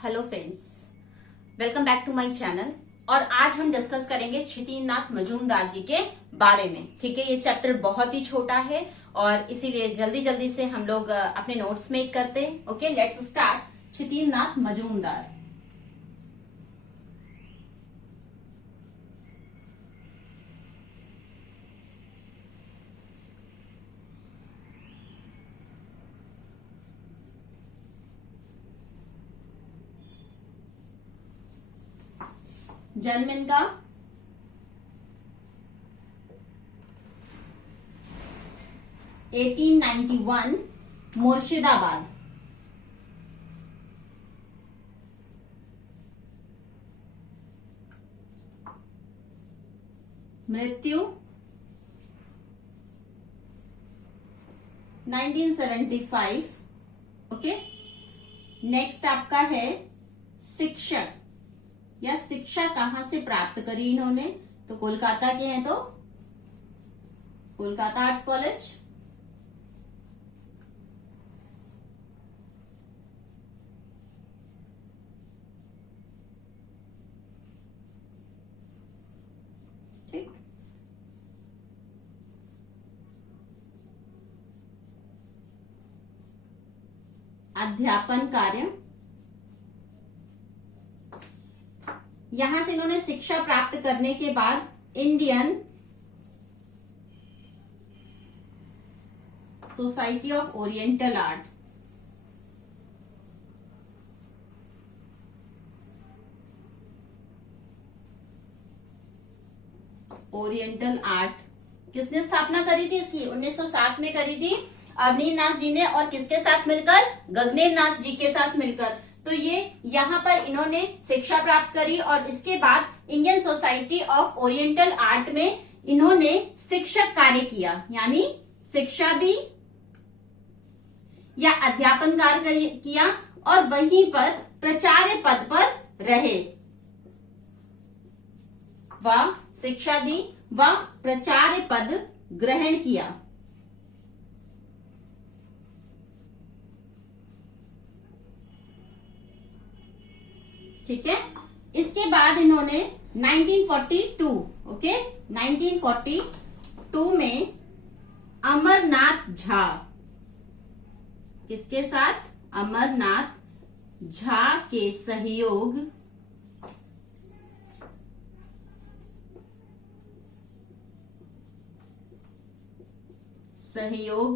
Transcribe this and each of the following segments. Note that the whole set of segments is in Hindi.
Hello friends, welcome back to my channel. और आज हम डिस्कस करेंगे क्षितिज मजूमदार जी के बारे में। ठीक है, ये चैप्टर बहुत ही छोटा है और इसीलिए जल्दी जल्दी से हम लोग अपने नोट्स मेक करते हैं। Okay, let's start. Kshitij Majumdar. जन्म इनका 1891 मुर्शिदाबाद। मृत्यु 1975। ओके, नेक्स्ट आपका है शिक्षक या शिक्षा कहां से प्राप्त करी इन्होंने। तो कोलकाता के हैं तो कोलकाता आर्ट्स कॉलेज। ठीक, अध्यापन कार्य, यहां से इन्होंने शिक्षा प्राप्त करने के बाद Indian society of oriental art, oriental art किसने स्थापना करी थी इसकी? 1907 में करी थी अवनींद्र नाथ जी ने। और किसके साथ मिलकर? गगनेंद्र नाथ जी के साथ मिलकर। तो ये यहाँ पर इन्होंने शिक्षा प्राप्त करी और इसके बाद Indian society of oriental art में इन्होंने शिक्षक कार्य किया, यानी शिक्षा दी या अध्यापन कार्य किया और वहीं पर प्राचार्य पद पर रहे। वह शिक्षा दी व प्राचार्य पद ग्रहण किया। ठीक है, इसके बाद इन्होंने 1942 ओके 1942 में अमरनाथ झा, किसके साथ? अमरनाथ झा के सहयोग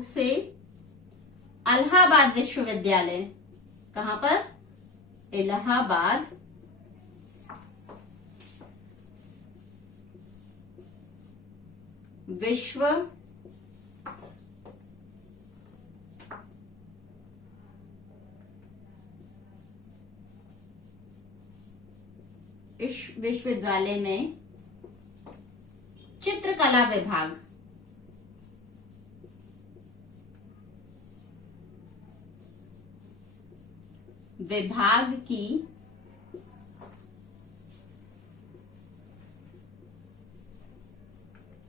से इलाहाबाद विश्वविद्यालय, कहां पर? इलाहाबाद विश्वविद्यालय में चित्रकला विभाग की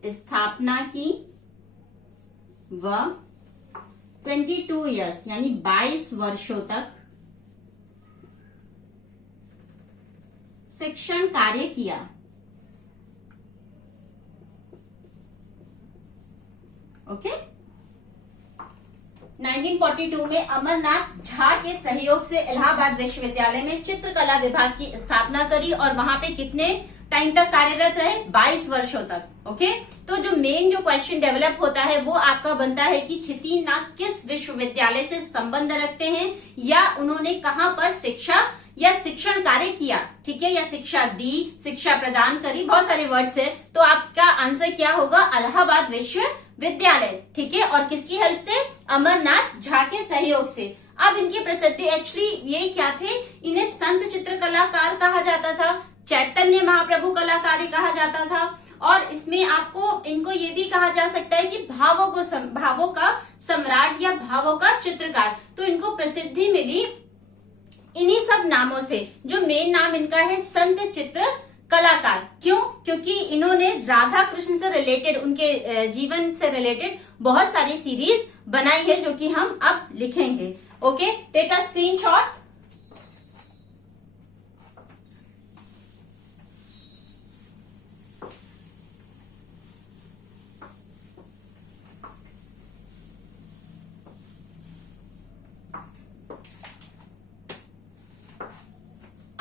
स्थापना की व 22 इयर्स यानी 22 वर्षों तक शिक्षण कार्य किया। ओके, 1942 में अमरनाथ झा के सहयोग से इलाहाबाद विश्वविद्यालय में चित्रकला विभाग की स्थापना करी और वहां पे कितने टाइम तक कार्यरत रहे? 22 वर्षों तक। ओके, तो जो मेन जो क्वेश्चन डेवलप होता है वो आपका बनता है कि क्षितिज किस विश्वविद्यालय से संबंध रखते हैं या उन्होंने कहां पर शिक्षा या शिक्षण कार्य किया। ठीक है, या शिक्षा दी, शिक्षा प्रदान करी, बहुत सारे वर्ड्स है। तो आपका आंसर क्या होगा? इलाहाबाद विश्वविद्यालय। ठीक है, और किसकी हेल्प से? अमरनाथ झा के सहयोग से। अब इनकी प्रसिद्धि एक्चुअली ये क्या थे? इन्हें संत चित्रकलाकार कहा जाता था, चैतन्य महाप्रभु कलाकार कहा जाता था और इसमें आपको इनको ये भी कहा जा सकता है कि भावों का सम्राट या भावों का चित्रकार। तो इनको प्रसिद्धि मिली इन्हीं सब नामों से। जो मेन नाम इनका है संत चित्र कलाकार। क्यों? क्योंकि इन्होंने राधा कृष्ण से रिलेटेड, उनके जीवन से रिलेटेड बहुत सारी सीरीज बनाई है जो कि हम अब लिखेंगे। Okay, take a screenshot.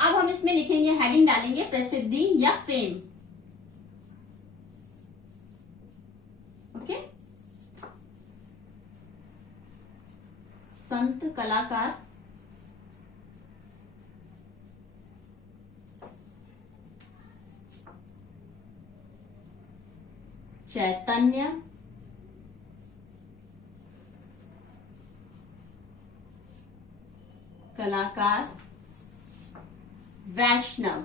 अब हम इसमें लिखेंगे, हेडिंग डालेंगे प्रसिद्धि या फेम। ओके, संत कलाकार चैतन्य कलाकार वैष्णव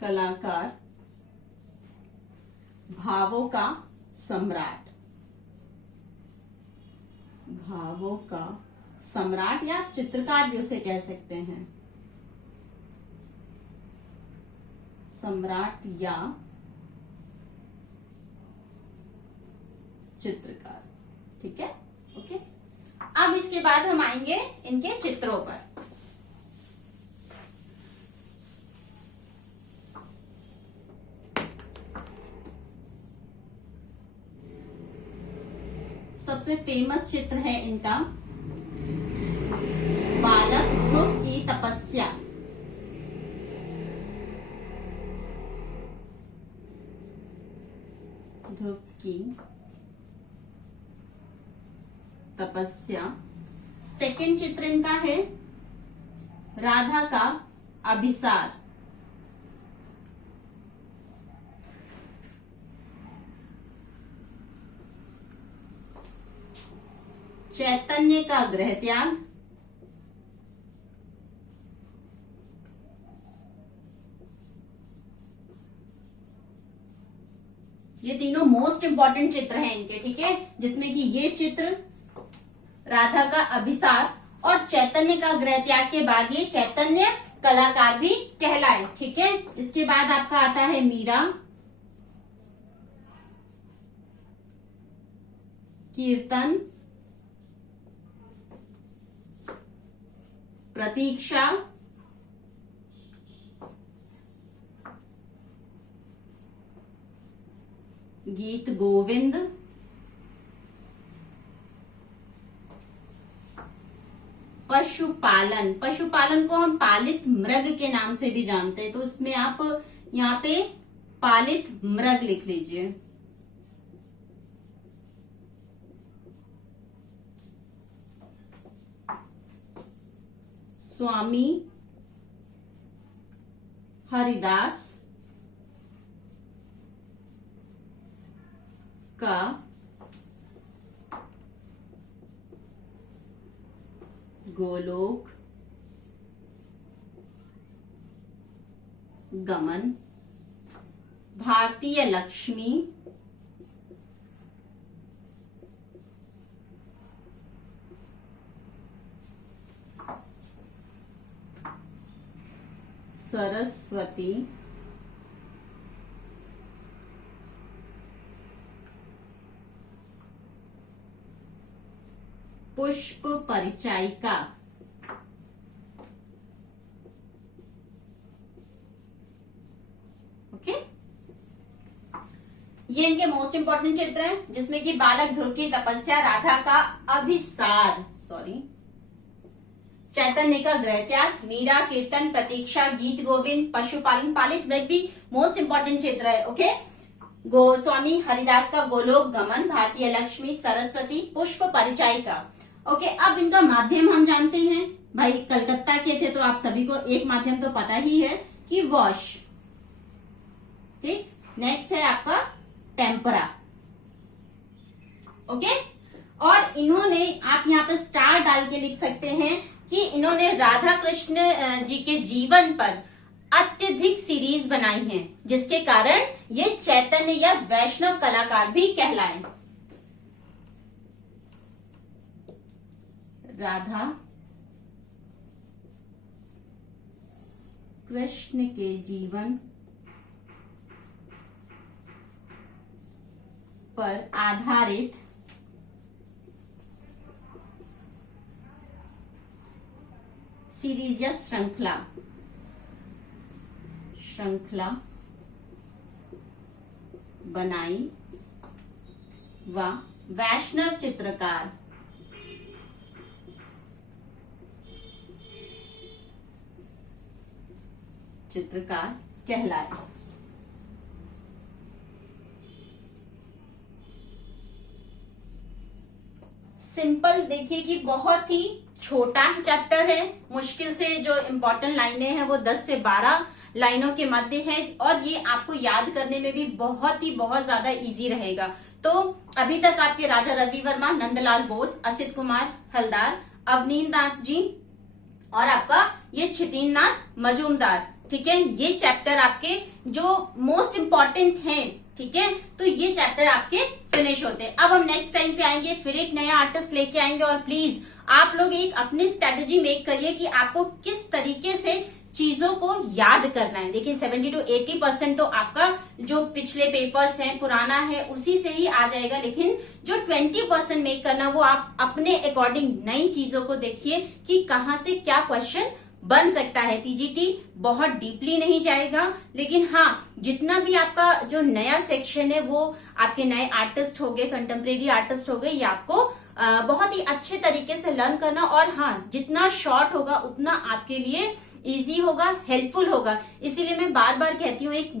कलाकार भावों का सम्राट, भावों का सम्राट या चित्रकार भी उसे कह सकते हैं, सम्राट या चित्रकार। ठीक है, ओके। अब इसके बाद हम आएंगे इनके चित्रों पर। सबसे फेमस चित्र है इनका बालक ध्रुव की तपस्या। ध्रुव की तपस्या। सेकंड चित्र इनका है राधा का अभिसार। चैतन्य का गृह त्याग। ये तीनों मोस्ट इंपॉर्टेंट चित्र हैं इनके, ठीक है, जिसमें कि ये चित्र राधा का अभिसार और चैतन्य का गृह त्याग के बाद ये चैतन्य कलाकार भी कहलाए। ठीक है, इसके बाद आपका आता है मीरा, कीर्तन, प्रतीक्षा, गीत गोविंद, पशुपालन। पशुपालन को हम पालित मृग के नाम से भी जानते हैं, तो इसमें आप यहाँ पे पालित मृग लिख लीजिए। स्वामी हरिदास का गोलोक गमन। भारतीय लक्ष्मी सरस्वती पुष्प परिचायिका। ओके, ये इनके मोस्ट इंपॉर्टेंट चित्र हैं, जिसमें कि बालक ध्रुव की तपस्या, राधा का अभिसार, चैतन्य का गृह त्याग, मीरा, कीर्तन, प्रतीक्षा, गीत गोविंद, पशुपालन, पालित मृग भी मोस्ट इंपॉर्टेंट चित्र है। ओके, स्वामी हरिदास का गोलोक गमन, भारतीय लक्ष्मी, सरस्वती, पुष्प परिचायिका। ओके, अब इनका माध्यम हम जानते हैं, भाई कलकत्ता के थे तो आप सभी को एक माध्यम तो पता ही है कि वॉश। ठीक, नेक्स्ट है आपका टेम्परा। ओके, और इन्होंने, आप यहाँ पे स्टार डाल के लिख सकते हैं कि इन्होंने राधा कृष्ण जी के जीवन पर अत्यधिक सीरीज बनाई हैं, जिसके कारण ये चैतन्य या वैष्णव कलाकार भी कहलाए। राधा कृष्ण के जीवन पर आधारित सीरीज या श्रृंखला बनाई व वैष्णव चित्रकार चित्रकार कहलाए। सिंपल देखिए कि बहुत ही छोटा चैप्टर है, मुश्किल से जो इम्पोर्टेंट लाइनें हैं वो 10 से 12 लाइनों के मध्य है और ये आपको याद करने में भी बहुत ज्यादा इजी रहेगा। तो अभी तक आपके राजा रवि वर्मा, नंदलाल बोस, असित कुमार हलदार, अवनींद्र नाथ जी और आपका ये क्षितिज नाथ मजूमदार, ठीक है, ये चैप्टर आपके जो मोस्ट इम्पोर्टेंट हैं, ठीक है। तो ये चैप्टर आपके फिनिश होते हैं। अब हम नेक्स्ट टाइम पे आएंगे, फिर एक नया आर्टिस्ट लेके आएंगे और प्लीज आप लोग एक अपनी स्ट्रेटेजी मेक करिए कि आपको किस तरीके से चीजों को याद करना है। देखिए 70 to 80% तो आपका जो पिछले पेपर्स हैं, पुराना है, उसी से ही आ जाएगा, लेकिन जो 20% मेक करना वो आप अपने अकॉर्डिंग नई चीजों को देखिए कि कहाँ से क्या क्वेश्चन बन सकता है। टीजीटी बहुत डीपली नहीं जाएगा, लेकिन हाँ जितना भी आपका जो नया सेक्शन है वो आपके नए आर्टिस्ट हो गए, कंटेम्प्रेरी आर्टिस्ट हो गए, ये आपको बहुत ही अच्छे तरीके से लर्न करना, और हाँ जितना शॉर्ट होगा उतना आपके लिए इजी होगा, हेल्पफुल होगा। इसीलिए मैं बार बार कहती हूँ एक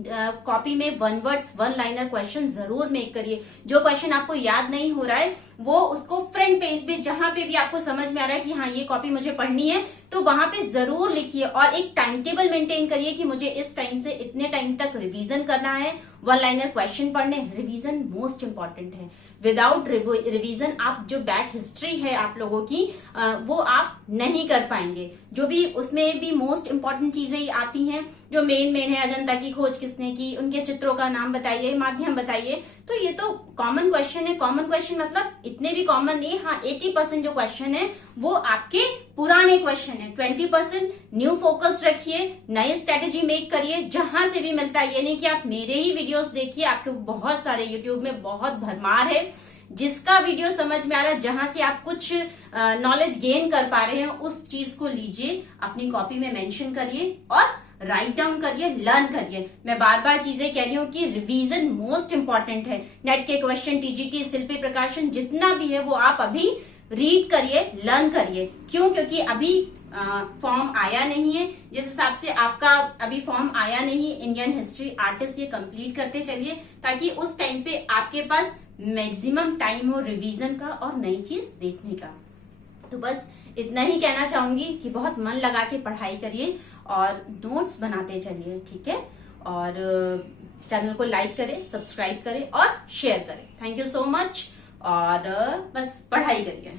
कॉपी में 1 वर्ड्स 1 लाइनर क्वेश्चन जरूर मेक करिए। जो क्वेश्चन आपको याद नहीं हो रहा है वो उसको फ्रंट पेज पे जहां पे भी आपको समझ में आ रहा है कि हाँ ये कॉपी मुझे पढ़नी है, तो वहां पे जरूर लिखिए और एक टाइम टेबल मेंटेन करिए कि मुझे इस टाइम से इतने टाइम तक रिवीजन करना है, 1 लाइनर क्वेश्चन पढ़ने। रिवीजन मोस्ट इंपॉर्टेंट है। विदाउट रिवीजन आप जो बैक हिस्ट्री है आप लोगों की वो आप नहीं कर पाएंगे। जो भी उसमें भी मोस्ट इंपॉर्टेंट चीजें आती हैं, जो मेन है, अजंता की खोज किसने की, उनके चित्रों का नाम बताइए, माध्यम बताइए, तो ये तो कॉमन क्वेश्चन है। कॉमन क्वेश्चन मतलब इतने भी कॉमन नहीं, हाँ 80% जो क्वेश्चन है वो आपके पुराने क्वेश्चन है। 20% न्यू फोकस रखिए, नई स्ट्रेटेजी मेक करिए जहां से भी मिलता है। ये नहीं कि आप मेरे ही वीडियोस देखिए, आपके बहुत सारे यूट्यूब में बहुत भरमार है। जिसका वीडियो समझ में आ रहा है, जहां से आप कुछ नॉलेज गेन कर पा रहे हैं, उस चीज को लीजिए, अपनी कॉपी में मेंशन करिए और राइट डाउन करिए, लर्न करिए। मैं बार बार चीजें कह रही हूँ कि रिवीजन मोस्ट इंपॉर्टेंट है। नेट के क्वेश्चन, टीजीटी, शिल्पी प्रकाशन जितना भी है वो आप अभी रीड करिए, लर्न करिए। क्यों? क्योंकि अभी फॉर्म आया नहीं है। जिस हिसाब से आपका अभी फॉर्म आया नहीं, इंडियन हिस्ट्री आर्टिस्ट ये कंप्लीट करते चलिए, ताकि उस टाइम पे आपके पास मैक्सिमम टाइम हो रिवीजन का और नई चीज देखने का। तो बस इतना ही कहना चाहूंगी कि बहुत मन लगा के पढ़ाई करिए और नोट्स बनाते चलिए, ठीक है। और चैनल को लाइक करें, सब्सक्राइब करें और शेयर करें। Thank you so much. और बस पढ़ाई करिए।